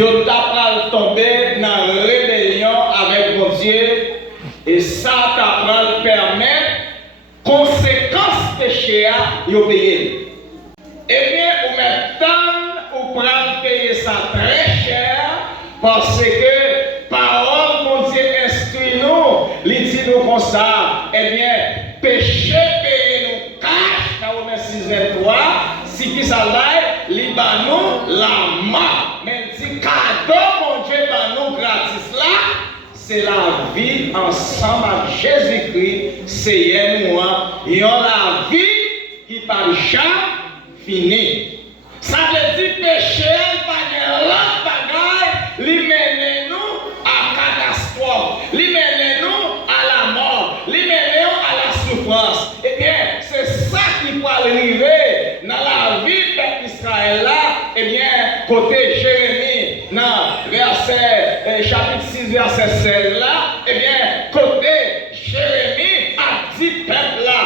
yo t'a tomber dans la rébellion avec mon Dieu et ça t'a permettre conséquences péché à yo payer. Eh bien, ou maintenant, ou prendre payer ça très cher parce que parole mon Dieu instruit nous, il dit nous comme ça, eh bien, péché payer nous cash dans Romains 6:23, si qui ça là, il bat nous la main. Mais il dit cadeau mon Dieu bat nous gratis là, c'est la vie ensemble avec Jésus-Christ, c'est moi, et on la vie qui par jamais fini. Ça veut dire péché, pas de l'autre bagaille, lui mène nous à catastrophe, lui mène nous à la mort, lui mène nous à la souffrance. Eh bien, c'est ça qui peut arriver dans la vie d'Israël là, eh bien, côté Jérémie, dans verset, chapitre 6, verset 16 là, eh bien, côté Jérémie a dit peuple là,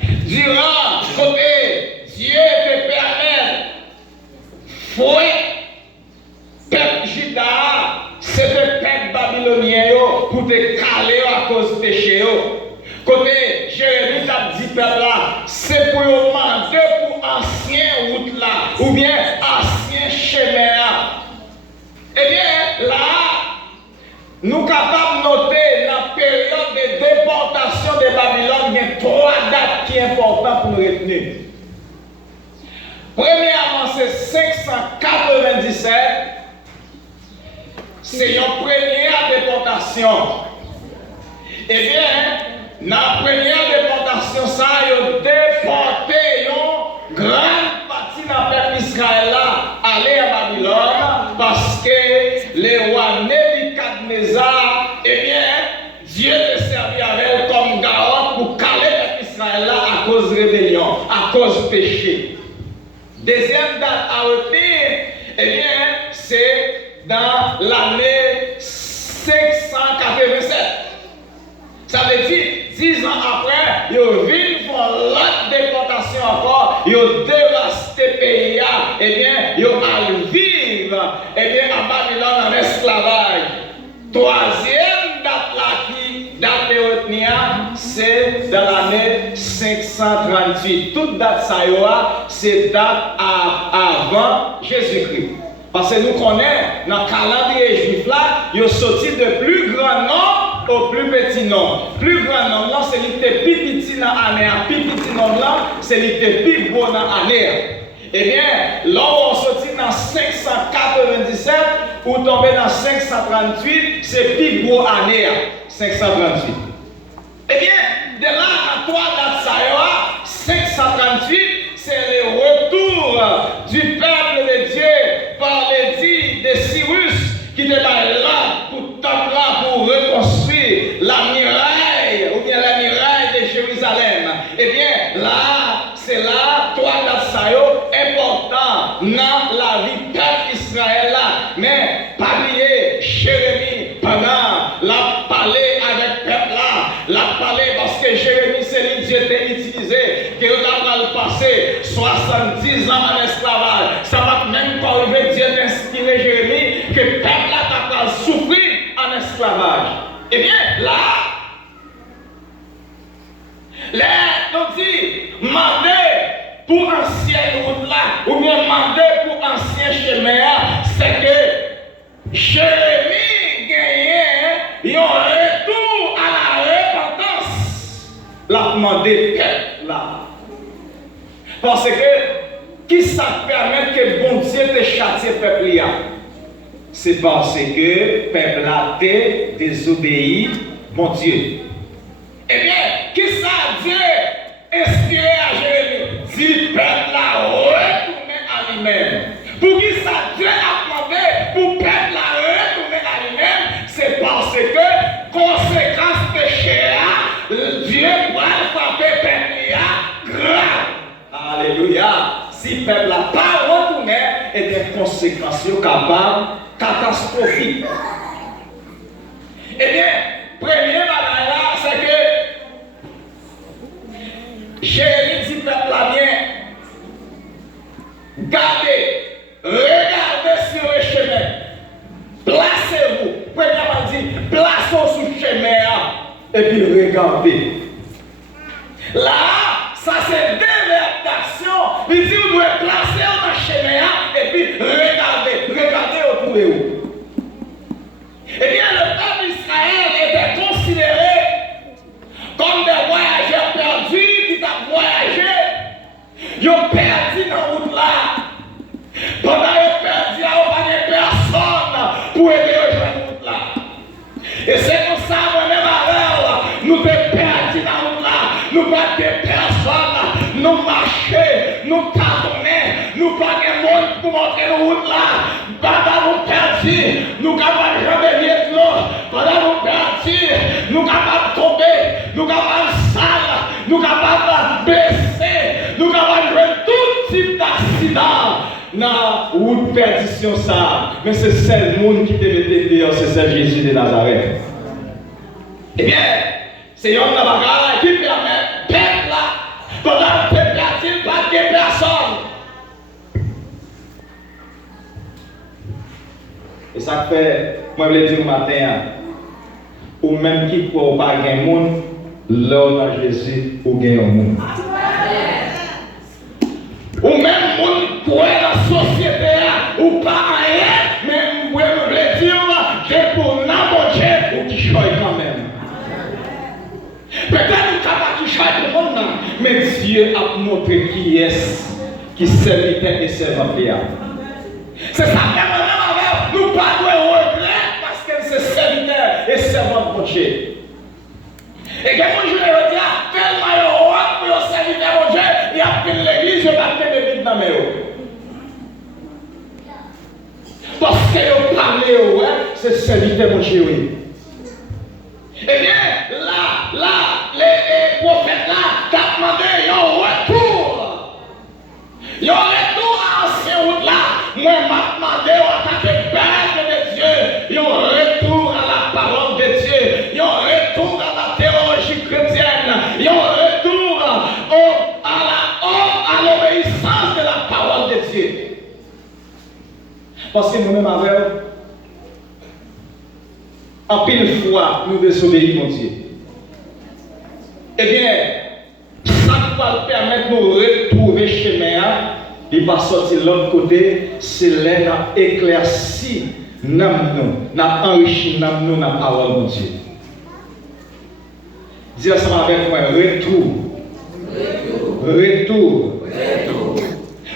durant côté Dieu te permet, fouet, peuple Juda, c'est le peuple babylonien pour te caler à cause de péché. Côté Jérémie t'a dit peuple là, c'est pour demander pour ancien route là, ou bien ancien chemin là. Eh bien, là, nous capables de noter dans la période de déportation de Babylone, il y a 3 dates qui sont importantes pour nous retenir. Premièrement, c'est 597. C'est une première déportation. Eh bien, dans la première déportation, ça a déporté une grande partie de la peuple Israël aller à Babylone parce que les rois Nebuchadnezzar, eh bien, Dieu te servi avec elle comme garde pour caler le peuple Israël à cause de rébellion, à cause du péché. Deuxième date à retenir, eh bien, c'est dans l'année 587. Ça veut dire, 10 ans après, ils viennent pour l'autre déportation encore, ils dévastent le pays, eh bien, ils allent vivre, eh bien, à Babylone en esclavage. Troisième date là qui date de retenir, c'est dans l'année 538. Toute date ça y a, c'est date avant Jésus-Christ. Parce que nous connaissons, dans le calendrier juif là, ils sont sortis de plus grand nombre au plus petit nombre. Plus grand nombre là, c'est l'ité plus petit dans l'année. Plus petit nombre là, c'est l'ité plus gros dans l'année. Eh bien, là où on sortit dans 597, ou tombé dans 538, c'est plus gros année. 538. Eh bien, de là à 3 dates, ça y a, 538, c'est le retour du peuple de Dieu par l'édit de Cyrus qui était là pour reconstruire la muraille ou bien la muraille de Jérusalem. Eh bien, là, c'est là, 3 dates, ça y a, important dans la vie de peuple Israël là. Mais, pas oublier, Jérémie, pendant la parler avec peuple là, la parler parce que Jérémie, c'est lui Dieu t'a utilisé, que vous avez passé 70 ans en esclavage. Ça va même pas arriver, Dieu t'a inspiré Jérémie, que peuple là t'a souffrir en esclavage. Eh bien, là, on dit, mandez pour ancienne route là, ou bien mandez pour ancien chemin là, c'est que Jérémie gagne un retour à la repentance. La demandé là. Parce que, qui ça permet que bon Dieu te châtie peuple là? C'est parce que peuple a été désobéi, bon Dieu. Eh bien, qui ça Dieu inspiré à Jérémie? Si peuple là retourné à lui-même. Pour qui ça Dieu a demandé pour peuple là retourner à lui-même? C'est parce que, conséquence péché, Dieu va frapper peuple là grave. Alléluia. Si peuple n'a pas retourné, et des conséquences capables, catastrophiques. Eh bien, premier bagaille là, c'est que Jérémie dit peuple là bien, regardez sur le chemin. dit, plaçons sous chemin et puis regardez. Là, ça c'est deux verbes d'action. Il dit, vous devez placer dans le chemin et puis regardez autour de vous. Eh bien, le peuple d'Israël était considéré comme des voyageurs perdus qui ont voyagé. Ils ont perdu dans la route là. Pendant qu'ils ont perdu, il n'y a pas personne pour aider à rejoindre la route là. Et c'est comme ça, moi-même, avec nous sommes perdus dans la route là. Nous pas de personne, nous marcher, nous tâtonner, nous pas de monde pour montrer la route là. Pendant nous perdus, nous capables de jamais de l'eau. Pendant nous perdus, nous capables de tomber, nous capables de saler, nous capables de baisser, nous capables de jouer tout type d'accident. Dans la route de perdition, ça. Mais c'est le seul monde qui te met dehors, c'est Jésus de Nazareth. Eh bien, c'est un bagage qui permet le peuple là, pendant que tu es perdu, pas de personne. Et ça fait, moi je veux dire matin, ou même qui ne peut pas gagner le monde, là dans Jésus, ou gagner le monde. Ou même le monde pour la société, ou pas rien, mais moi je veux dire, j'ai pour n'importe Dieu, ou qui choisit quand même. Peut-être que tu as tout le monde, mais Dieu a montré qui est, qui serviteur et servante. C'est ça que nous ne pas de regret parce que c'est serviteur et servante de Dieu. Et quand je veux dire, tellement heureux pour le serviteur de Dieu, il y a pris l'église, je vais pas de Bible dans mes yeux. Parce que vous parlez, c'est serviteur de Dieu. Eh bien, là, les prophètes là, t'as demandé un retour. Un retour à l'ancien route là. Moi, m'a demandé en tant que peuple de Dieu, un retour à la parole de Dieu, un retour à la théologie chrétienne, un retour à l'obéissance de la parole de Dieu. Parce que nous-mêmes avons en pile fois, nous désobéissons Dieu. Eh bien, ça va permettre de nous retrouver chemin. Il va sortir de l'autre côté, c'est là qu'on a éclairci, qu'on a enrichi nous dans la parole de Dieu. Dis ensemble avec moi, retour. Retour,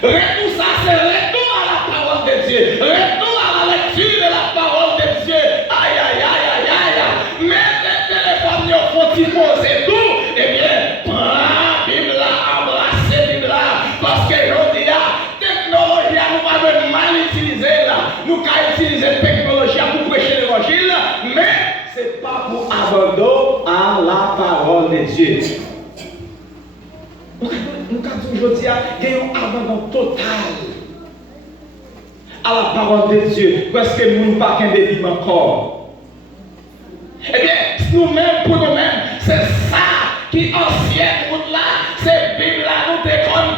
ça c'est retour à la parole de Dieu. Retour à la lecture de la parole de Dieu. Aïe, aïe, aïe, aïe, aïe. Mais les téléphones, ils font-ils poser tout? Eh bien, prends la Bible là, embrasse la Bible là. Parce que je dis, la technologie, nous ne pouvons pas mal utiliser là. Nous pouvons utiliser la technologie pour prêcher l'évangile, mais ce n'est pas pour abandonner à la parole de Dieu. Nous avons aujourd'hui un abandon total à la parole de Dieu, parce que nous n'avons pas qu'un débit encore. Eh bien, nous-mêmes, pour nous-mêmes, c'est ça qui ancienne route là, cette Bible là, nous déconnons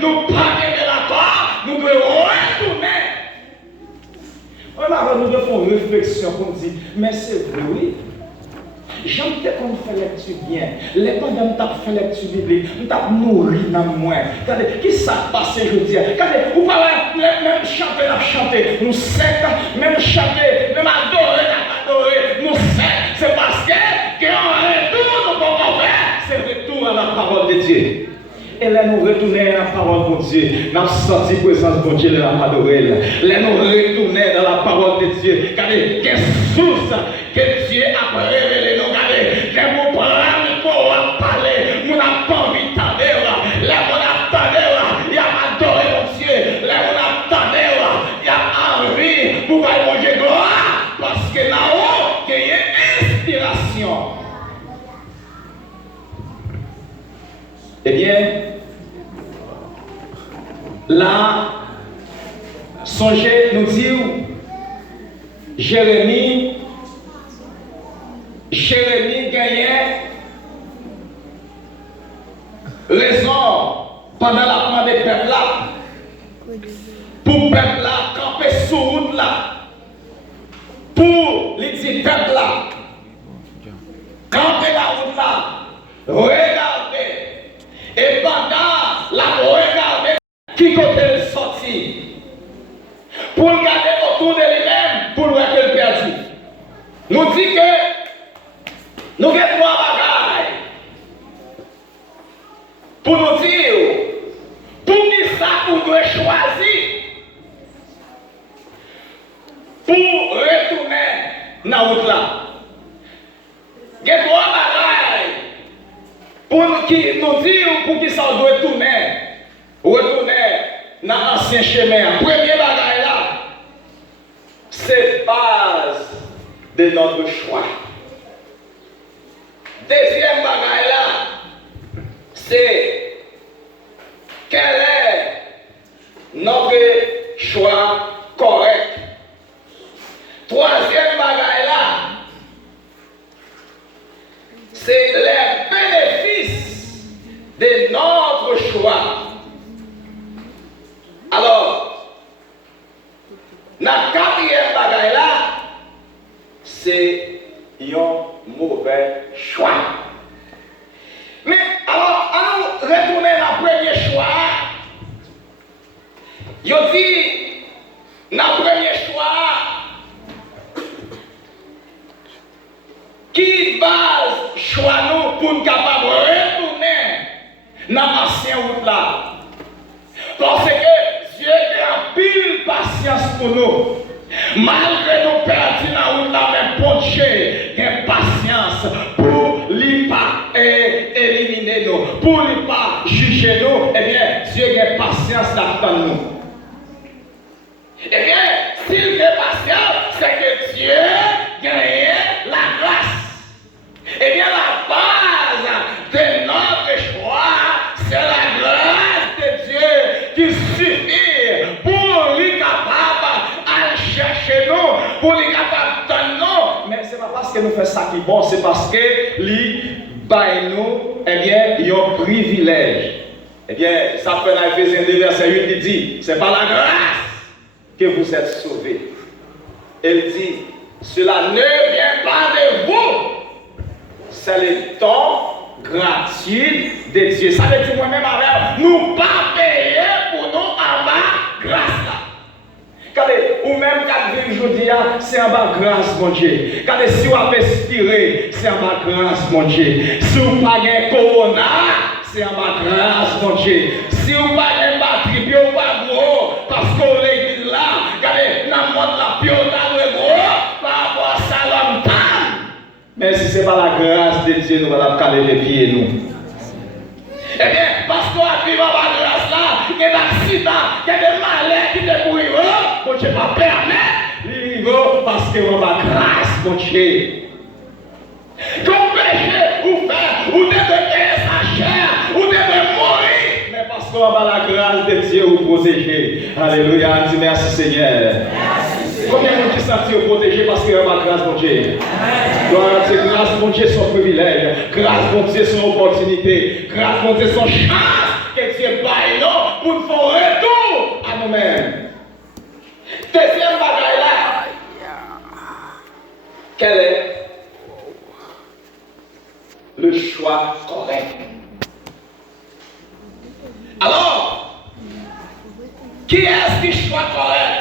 nous pas de l'accord, nous devons retourner. Nous devons faire une réflexion pour nous dire, mais c'est vrai, oui. J'aime qu'on fait lecture bien. Les pendant que nous fait lecture biblique, nous avons nourri dans moi. Regardez, qui s'est passé aujourd'hui? Regardez, vous parlez, même chanter, nous sec, même chanter, même adorer, nous sec. C'est parce que quand on retourne, nous pouvons faire, c'est retour à la parole de Dieu. Et là, nous retournons à la parole de Dieu. Nous avons senti la présence de Dieu, nous avons adoré. Là, nous retournons dans la parole de Dieu. Regardez, quelle source que Dieu a révélé nous. Regardez, je vous prends pour parler. Nous n'avons pas envie de t'attendre. Là, on attendait, il y a adoré mon Dieu. Là, on attendait, il y a envie pour manger gloire. Parce que là-haut, il y a inspiration. Eh bien, là, songez nous dire, Jérémie gagnait raison pendant la commande des peuples là, pour le peuple là, camper sur route là, pour les dit peuple là, campez la route là, regardez, et pendant la regardez, qui côté le sorti, pour le garder autour de lui-même, pour le voir qu'il perdu. Nous dit que nous avons trois bagailles pour nous dire, pour qui ça vous devez choisir pour retourner dans la route là. Il y a trois bagailles pour nous dire pour qui ça doit retourner dans l'ancien chemin. Premier bagaille là, c'est base de notre choix. Deuxième bagaille là, c'est quel est notre choix correct. Troisième bagaille là, c'est les bénéfices de notre choix. Alors, la quatrième bagaille là, c'est un mauvais choix. Mais alors, allons retourner à la premier choix. Je dis, dans le premier choix, qui base choix nous pour nous capables de retourner dans l'ancien route là? Parce que Dieu a pile patience pour nous. Malgré nous perdus dans la route là, mais bon Dieu a patience pour ne pas éliminer nous, pour ne pas juger nous. Eh bien, Dieu a patience d'attendre nous. Eh bien, s'il a patience, c'est que Dieu gagne la grâce. Eh bien, la base de notre choix, c'est la grâce de Dieu qui suffit pour lui capable à chercher nous, pour lui capable de nous. Mais ce n'est pas parce que nous faisons ça qui est bon, c'est parce que lui baille nous, eh bien, il y a un privilège. Eh bien, ça fait dans Ephésiens 2, verset 8, il dit, c'est par la grâce que vous êtes sauvés. Il dit, cela ne vient pas de vous. C'est le don gratuit de Dieu. Ça veut dire moi-même avec nous pas payer pour nous en bas grâce là. Regardez, ou même quand vous vivez aujourd'hui, c'est en bas grâce, mon Dieu. Regardez, si vous avez inspiré, c'est en bas grâce, mon Dieu. Si vous n'avez pas de corona, c'est en bas grâce, mon Dieu. Si vous n'avez pas de batterie, puis vous pas gros, parce que l'église là, regardez, dans le monde là, puis vous avez gros, par rapport à ça, l'homme. Mais si ce n'est pas la grâce de Dieu, nous allons caler les pieds, nous. Eh bien, parce qu'on a vécu la grâce là, il y a des accidents, il y a des malheurs qui te pourrissent, bon Dieu va permettre, parce qu'on a la grâce, mon Dieu. Comme péché, ou faire, ou devez payer sa chair, ou devez mourir, mais parce qu'on a la grâce de Dieu vous protéger. Alléluia, dis merci Seigneur. Combien de gens qui sont protégés parce qu'il y a ma grâce, mon Dieu? Gloire à Dieu, grâce, mon Dieu, son privilège. Grâce, mon Dieu, son opportunité. Grâce, mon Dieu, son chance que Dieu baille nous pour nous faire retour à nous-mêmes. Deuxième bagaille là. Quel est le choix correct? Alors, qui est-ce qui choix correct?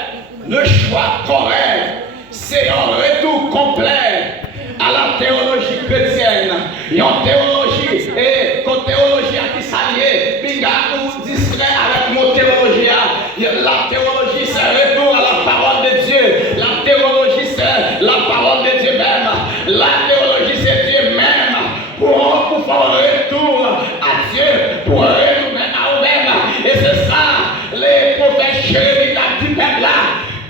Le choix correct, c'est un retour complet à la théologie chrétienne. Il y a une théologie, et quand théologie a qui s'allie, puis nous distrait avec nos théologies. La théologie, c'est un retour à la parole de Dieu. La théologie, c'est la parole de Dieu même. La théologie, c'est Dieu même. Pour faire un retour à Dieu, pour retourner à nous-mêmes. Et c'est ça, les prophètes Jérémie a dit même là.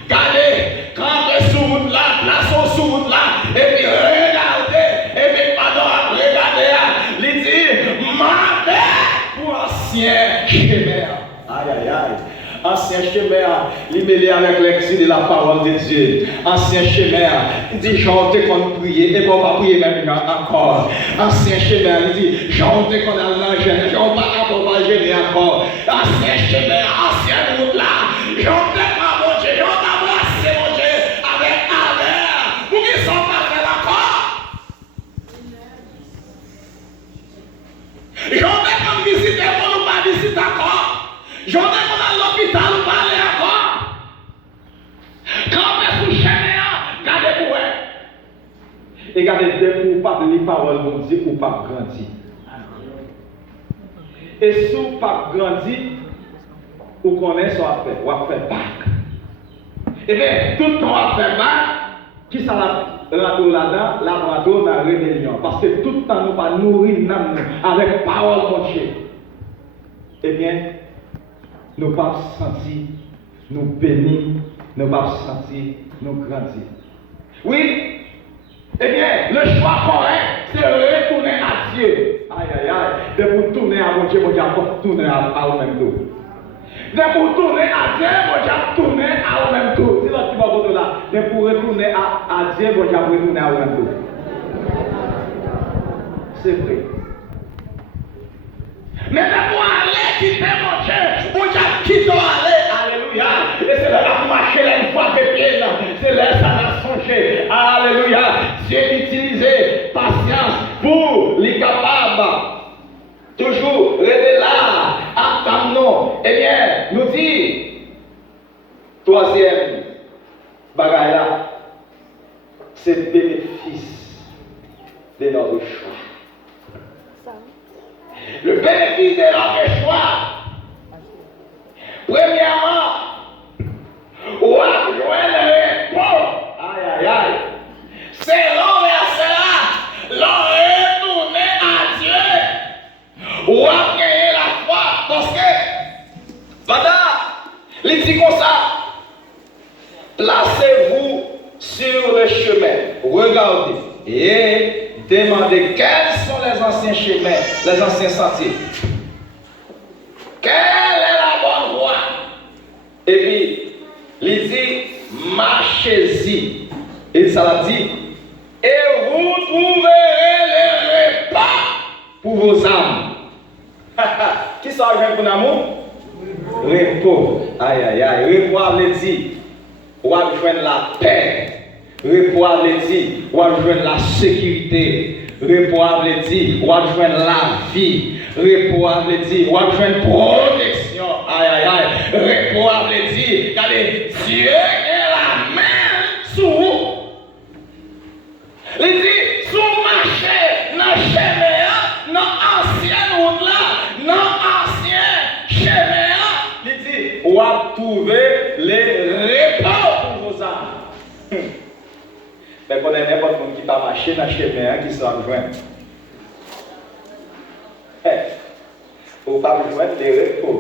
Regardez, quand on est sur route là, place sur route là, et puis regardez, et puis pardon, regardez, il dit, marchez pour ancien chemin. Aïe, aïe, aïe. Ancien chemin, il mêlé avec l'exil de la parole de Dieu. Ancien chemin, il dit, j'entends qu'on prie, et bon, pas prier même encore. Ancien chemin, il dit, j'entends qu'on a l'angèle, j'entends pas qu'on va gérer encore. Ancien chemin, ancienne route là, j'entends pas, mon Dieu, j'entends pas, mon Dieu, avec amer, pour qu'ils sont pas Et regardez, dès que pas les paroles vont dire ou pas grandir. Et si vous pas grandir, vous connaissez ce qu'on fait, vous fait bac. Et bien, tout le temps on fait bac, qui ça la retourne là-dedans, la retourne dans la rébellion. Parce que tout le temps nous pas nourrir avec parole mon Dieu. Eh bien, nous pas sentir nous bénir, nous pas sentir nous grandir. Oui, eh bien, le choix correct, c'est retourner à Dieu. Aïe, aïe, aïe. De pour tourner à mon Dieu, faut tourner à vous-même tout. De pour tourner à Dieu, faut tourner à vous-même tout. C'est là que tu vas voir là. De pour retourner à Dieu, faut retourner à vous-même tout. C'est vrai. Mais de pour aller quitter mon Dieu, faut quitter aller. Alléluia. Et c'est là que marcher là une fois de pied là. C'est là que ça va songer. Alléluia. Dieu utilisé patience pour les capables. Toujours rester là, attendons. Eh bien, nous dit, troisième bagaille là, c'est le bénéfice de notre choix. Le bénéfice de notre choix. Premièrement, on va jouer le repos. Aïe, aïe, aïe. C'est l'enverser là, retourner à Dieu. On va gagner la foi. Parce que, pendant, il dit comme ça, placez-vous sur le chemin. Regardez et demandez quels sont les anciens chemins, les anciens sentiers. Quelle est la bonne voie? Et puis, il dit, marchez-y. Et ça l'a dit, et vous trouverez le repas pour vos âmes. Qui ça vient pour l'amour? Repos. Aïe, aïe, aïe. Repos veut dire, on va joindre la paix. Repos veut dire, on va joindre la sécurité. Repos veut dire, on va joindre la vie. Repos veut dire, on va joindre protection. Aïe, aïe, aïe. Repos veut dire, regardez, Dieu est la main sous vous. Il dit, sous marché, dans le chemin, dans l'ancienne route là, dans l'ancien chemin, il dit, on va trouver les repos pour vos âmes. Mais qu'on ait n'importe qui va marcher dans le chemin qui sera rejoint. Il ne faut pas rejoindre les repos.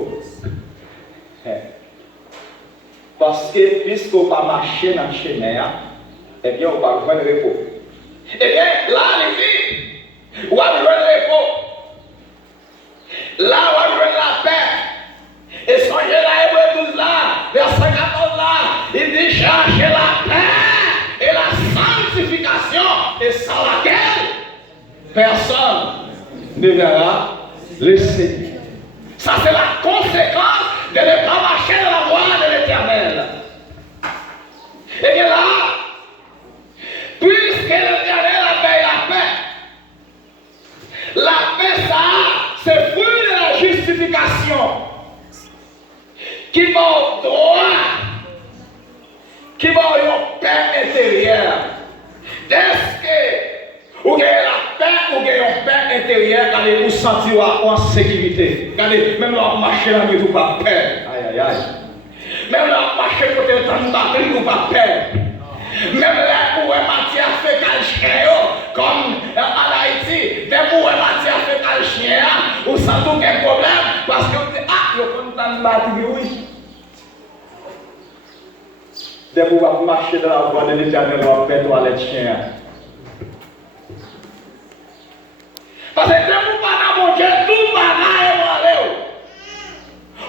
Parce que puisqu'on ne va pas marcher dans le chemin, eh bien, on va rejoindre le repos. Eh bien, là, les filles, on va rejoindre le repos. Là, on va rejoindre la paix. Et songez là, Hébreu 12 là, verset 14 là, il dit cherchez la paix et la sanctification, et sans laquelle personne ne verra le Seigneur. Ça, c'est la conséquence de ne pas marcher dans la voie de l'Éternel. Et bien là, puisque l'Éternel a payé la paix, ça, c'est fruit de la justification qui va au droit, qui va au paix intérieure. Dès que vous avez la paix, vous avez une paix intérieure, allez vous sentir en sécurité. Regardez, même là, vous marchez là, vous n'avez pas peur. Aïe, aïe, aïe. Même là, vous marchez côté de la batterie, vous n'avez pas peur. Même là où est matière fécale chien, comme en Haïti, dès où est matière fécale chien, vous sentez aucun problème parce que vous dites, ah, il y a content de batterie, oui. Dès où vous marchez dans la voie de l'Éternel, vous faites toilette chien. Parce que dès que vous parlez à mon Dieu, tout bagaille est allé.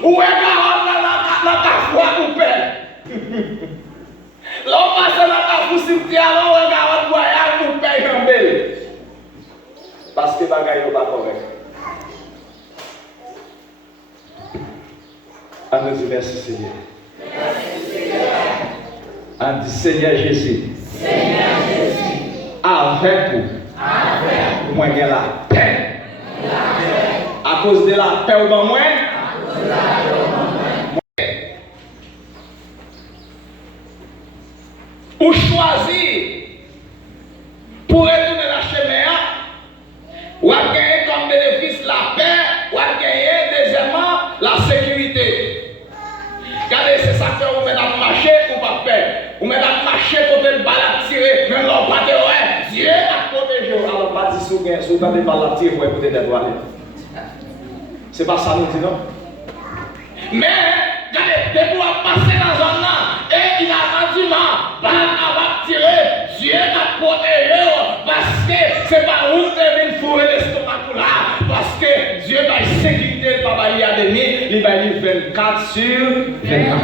Où est la foi ou paix? Là, on passe dans la cimetière, là, on regarde le voyage, on paye un bel. Parce que les bagages n'est pas correct. On nous dit merci Seigneur. Merci Seigneur. On dit Seigneur Jésus. Seigneur Jésus. Avec vous. Moi, j'ai la paix. À cause de la paix dans moi. Ou choisir pour si vous avez pas la tire pour écouter des droits. C'est pas ça nous dit non. Mais, regardez, dès qu'on a passé dans la zone là, et il a rendu mal, va tirer, Dieu a protégé, parce que c'est pas où tu viens fourrer l'estomac là, parce que Dieu va sécurité le papa y a demi, il va dire 24 sur 24.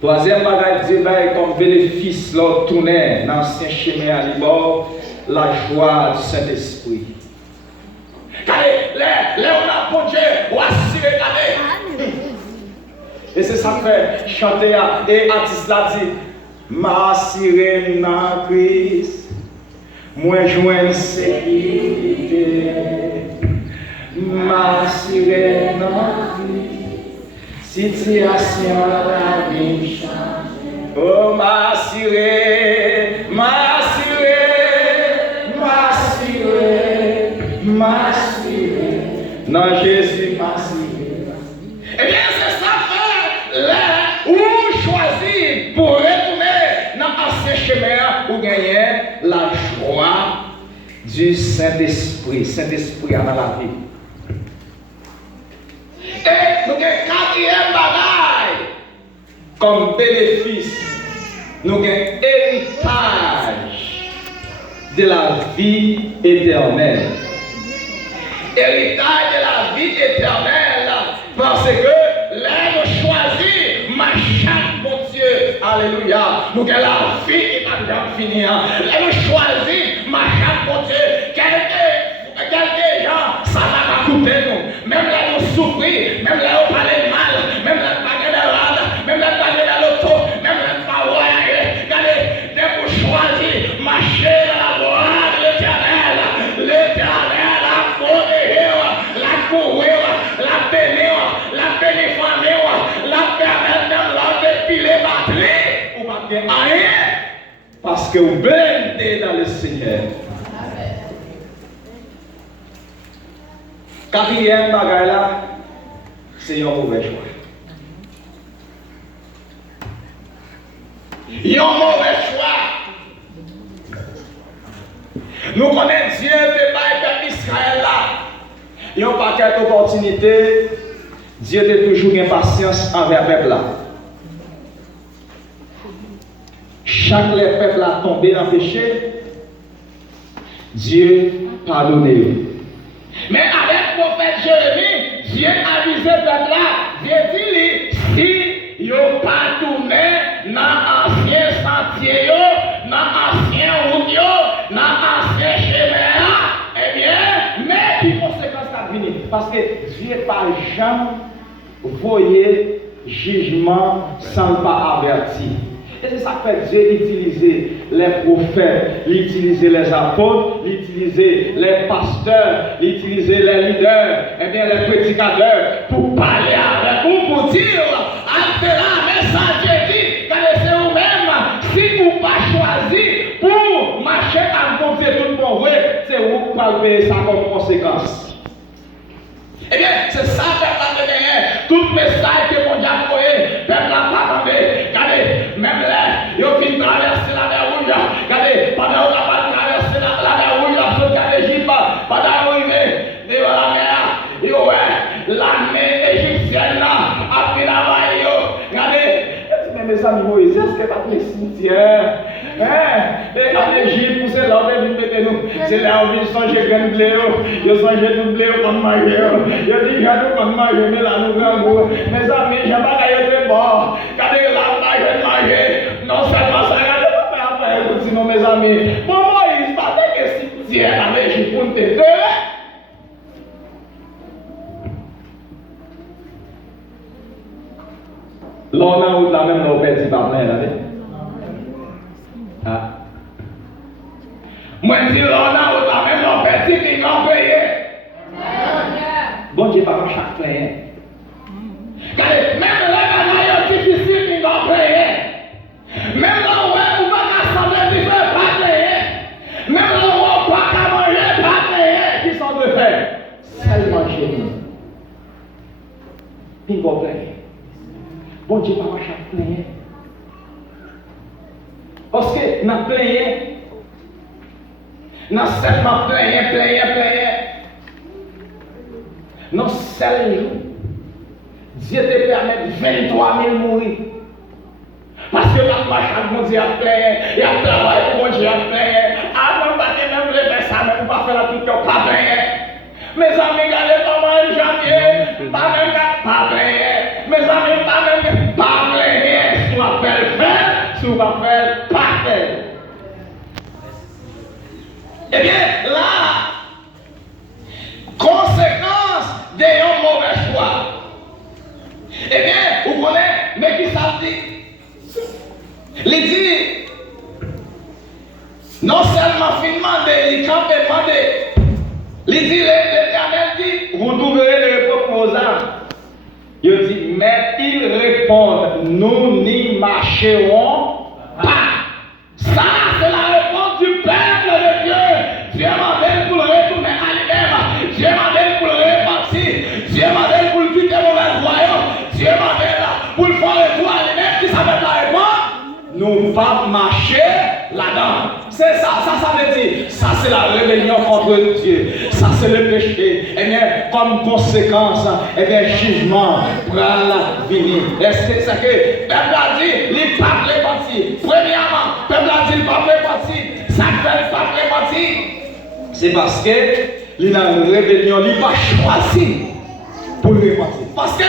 Troisième bagage, Dieu va comme bénéfice, là, tourner dans l'ancien chemin à l'ibord, la joie du Saint-Esprit. Les on a pour Dieu, on a assuré l'année. Et c'est ça que fait chanter et artiste l'a dit. Ma sirène dans Christ, moi joins sécurité. Ma sirène dans Christ, situation la vie change. Oh ma sirène, ma sirène, ma sirène, ma sirène, non Jésus ma sirène. Eh bien c'est ça fait là où choisir pour retourner dans l'ancien chemin pour gagner la joie du Saint-Esprit. Saint-Esprit dans la vie. Et nous avons quatrième bagaille comme bénéfice. Nous avons héritage de la vie éternelle. Héritage de la vie éternelle. Parce que là, nous choisissons marcher, mon Dieu. Alléluia. Nous avons la vie qui va bien finir. Là, nous choisissons marcher, mon Dieu. Quelques gens, ça va couper nous. Même là, nous souffrons. Même là, on parle mal. Même là, on parle de rade. Même là, on parle de l'auto. Même là, on parle de regardez, dès que vous choisissez marcher dans la voie de l'éternel, l'éternel a protéger, la courir, la bénir, la bénéficer, la permettre de la dépiler, battre, ou pas bien rien. Parce que vous blindez dans le Seigneur. Quatrième bagaille là, c'est un mauvais choix. Il y a un mauvais choix. Nous connaissons Dieu de peuple Israël là. Il y a un paquet d'opportunités. Dieu a toujours une patience envers le peuple là. Chaque peuple a tombé dans le péché. Dieu pardonne. Mais avec le prophète Jérémie, Dieu a avisé le peuple là. Dieu dit, si ils n'ont pas tourné dans l'ancien sentier, dans l'ancien route, dans l'ancien chemin, eh bien, mais qui conséquence ça venir? Parce que Dieu n'a jamais voyé jugement sans pas avertir. Et c'est ça que Dieu utilisait les prophètes, il utilisait les apôtres, il utilisait les pasteurs, il utilisait les leaders, et bien les prédicateurs pour parler avec vous, pour dire, acte là, mais ça Dieu dit, connaissez vous-même, si vous n'avez pas choisi pour marcher à bon Dieu tout le monde, c'est vous qui allez payer ça comme conséquence. Eh bien, c'est ça que peuple a gagné. Tout message que mon diable voyait, peuple n'a pas entendu. Regardez, même là, ils ont fini de traverser la mer rouge. Regardez, pendant qu'on n'a pas traversé la mer rouge, la zone de l'Égypte, pendant qu'on est devant la mer, ils ont l'armée égyptienne a pris la vaille. Regardez, mais mes amis Moïse, est-ce que pas les cimetières? Et en Égypte, c'est là où nous mettons. C'est là où ils sont chez Grand Bléo. Ils sont chez tout Bléo comme manger. Ils disent, j'ai tout comme manger, mais là, nous avons. Mes amis, je n'ai pas gagné de bord. Quand ils ont manger, non seulement ça, regardez pas après, sinon mes amis. Pour Moïse, pas de cimetière en Égypte pour nous aider. Là, on a où la même nous perdu par plein là. Ah. Moi, je dis, là, on a où la même nous perdu qui nous payé. Bon Dieu, par chaque plein. Même là, il y a difficile qui nous payé. Même là, où on va s'assembler, qui ne fait pas payer. Même là, où on va pas manger, pas payer. Qui sont de faire? Seulement chez nous. Qui va payer. Bon Dieu, pas chaque plein. Parce que dans le plein, Non seulement plein. Non seulement Dieu te permet 23 000 mourir. Parce que la marche à mon Dieu a plein, il a travaillé pour mon Dieu a plein. Avant de même faire ça, même pas faire la toute pas plein. Mes amis, regardez comment il janvier, pas même pas plein. Mes amis, pas même pas plein. Si on fait faire, si on va faire pas faire. Eh bien, là, conséquence d'un mauvais choix. Eh bien, vous connaissez, mais qui ça dit? Il dit, non seulement finalement, il campe demandé. Il dit, l'Éternel dit, vous trouverez les proposants. Il dit, mais ils répondent, nous n'y marcherons pas. Ça, c'est la réponse du peuple de Dieu. Dieu m'a pour le retourner à lui-même. Dieu m'a pour le repartir. Dieu m'a pour le quitter mon royaume. Dieu m'a pour le faire retour à lui-même. Qui s'appelle la réponse? Nous pas marcher là-dedans. C'est ça veut dire. Ça c'est la rébellion contre Dieu. Ça c'est le péché. Et bien, comme conséquence, et bien, jugement prend la venir. Est-ce que c'est que peuple a dit, il pas réparti. Premièrement, peuple a dit, il pas réparti. Ça fait pas réparti. C'est parce que il a une rébellion, il pas choisi pour le répartir. Parce que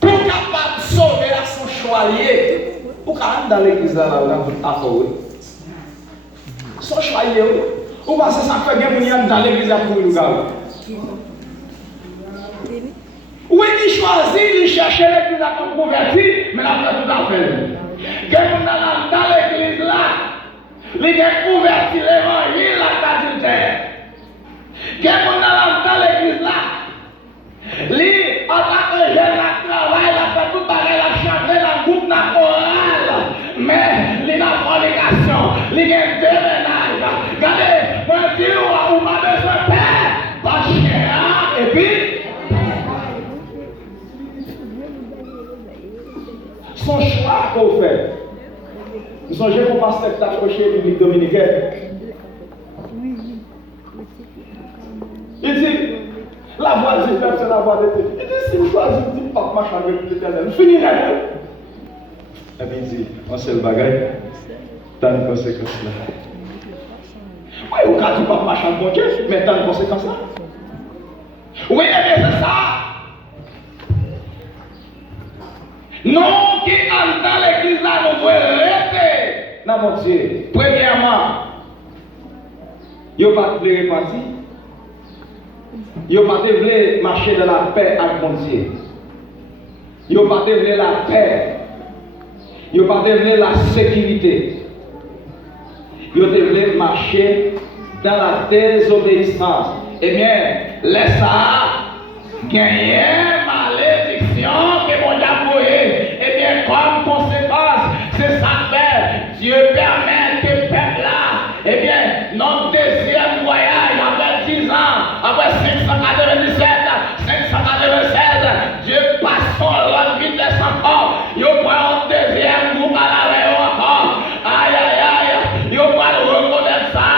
pour capable de sauver son choix lié. Pour quand dans l'église là, on a tout affaire. Son choix lié. Ou parce que ça fait bien dans l'église pour nous gars. Oui, il choisit, il cherche l'église comme converti, mais là, on a tout affaire. Quelqu'un dans l'église là, il a converti l'évangile à l'adultère. Quelqu'un dans l'église là, lui, en tant que jeune à travail, il a fait tout pareil, il a chanté dans le groupe chorale. Mais il a fornication, il a deux ménages. Regardez, moi je dis, on m'a besoin de paix, pas de chien, et puis, son choix qu'on fait. Nous songez qu'on passe spectacle chez l'Unique dominicaine. Il dit, la voix du peuple, c'est la voix de Dieu. Il dit, si vous choisissez, vous dites, pas marcher avec l'Éternel, vous finirez. Et puis il dit, on sait le bagage, t'as une conséquence là. Oui, vous ne pas marcher avec mon Dieu, mais t'as une conséquence là. Oui, mais c'est ça. Non, qui entre dans l'église là, nous devons rester dans mon Dieu. Premièrement, il n'y a pas de répartir. Ils n'ont pas voulu marcher dans la paix avec mon Dieu. Ils n'ont pas voulu la paix. Ils n'ont pas voulu la sécurité. Ils ont voulu marcher dans la désobéissance. Eh bien, laisse ça gagner malédiction que mon Dieu a prouvé. Eh bien, comme conséquence, c'est ça fait. Dieu permet que le peuple là, eh bien, notre deuxième voyage, après 10 ans, après 597, 596, Dieu passe son lot vitesse encore. Il prend un deuxième groupe à la veille encore. Aïe, aïe, aïe. Il prend le reconnaître ça.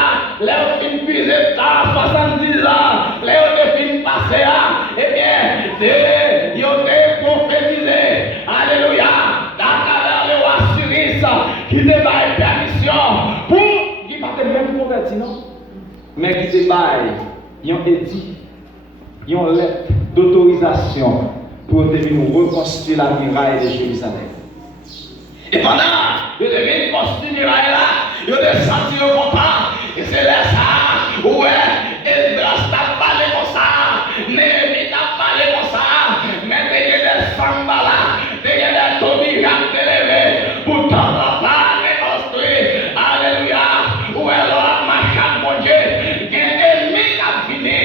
Là, on finit puiser ça, 70 ans. Là, on finit passer là. Eh bien, il a prophétisé. Alléluia. Dans le roi Cyrus, qui te baille permission pour qui pas même converti, non? Mais qui te baille, ils ont édit, ils ont lettre d'autorisation pour devenir reconstruire la muraille de Jérusalem. Et pendant que de venir construire la muraille là, ils ont senti le content. Et c'est là ça, ouais, Esdras t'a parlé comme ça, Néhémie t'a parlé comme ça, mais t'es des samba là, t'es des tobies à t'élever, pour t'en pas reconstruire. Alléluia, ouais, alors, ma chante, mon Dieu, ennemi a fini.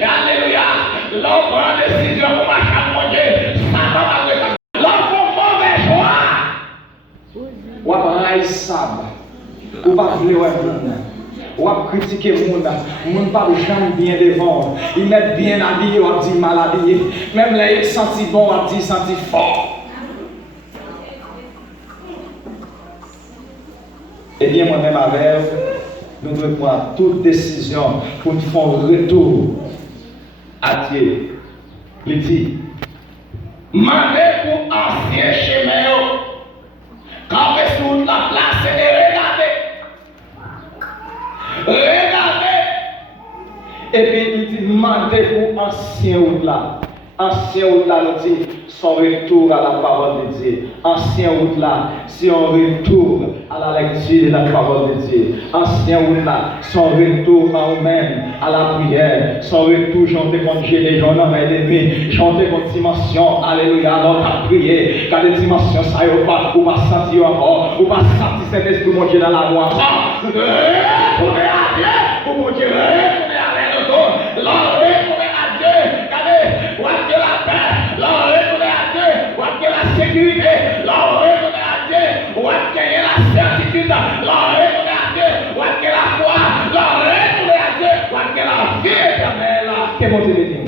Alléluia, l'homme prend décision pour ma chante, mon Dieu, ça va pas. L'homme fait mauvais choix. Ou après, sable, ou pas vouloir ou à critiquer le monde pas jamais bien devant, ils mettent bien habillé ou à dire mal habillé, même là ils senti bon à dire senti fort. Eh bien moi-même avec nous devons prendre toute décision pour nous faire un retour à Dieu. Il dit, mandez pour ancien chemin, quand vous sur la place et regardez, et puis il dit, mandez pour ancien route là. Ancien route là, nous dit, son retour à la parole de Dieu. Ancien route là, c'est un retour à la lecture de la parole de Dieu. Ancien route là, son retour à nous-mêmes, à la prière. Son retour, chanter contre Dieu, les gens n'ont aimé, chanter contre dimension, alléluia, alors à prier, car les dimensions, ça y est pas, ou pas sentir encore, ou pas sentir cet esprit, mon Dieu, dans la loi. Retournez à Dieu, pour mon Dieu, retournez à l'autre, retournez à Dieu, regardez, de la paix, l'on retourne à Dieu, on a la sécurité, l'on retourne à Dieu, on a la certitude, l'on retourne à Dieu, on a la foi, l'on retourne à Dieu, on a la vie éternelle. Que mon Dieu bénisse.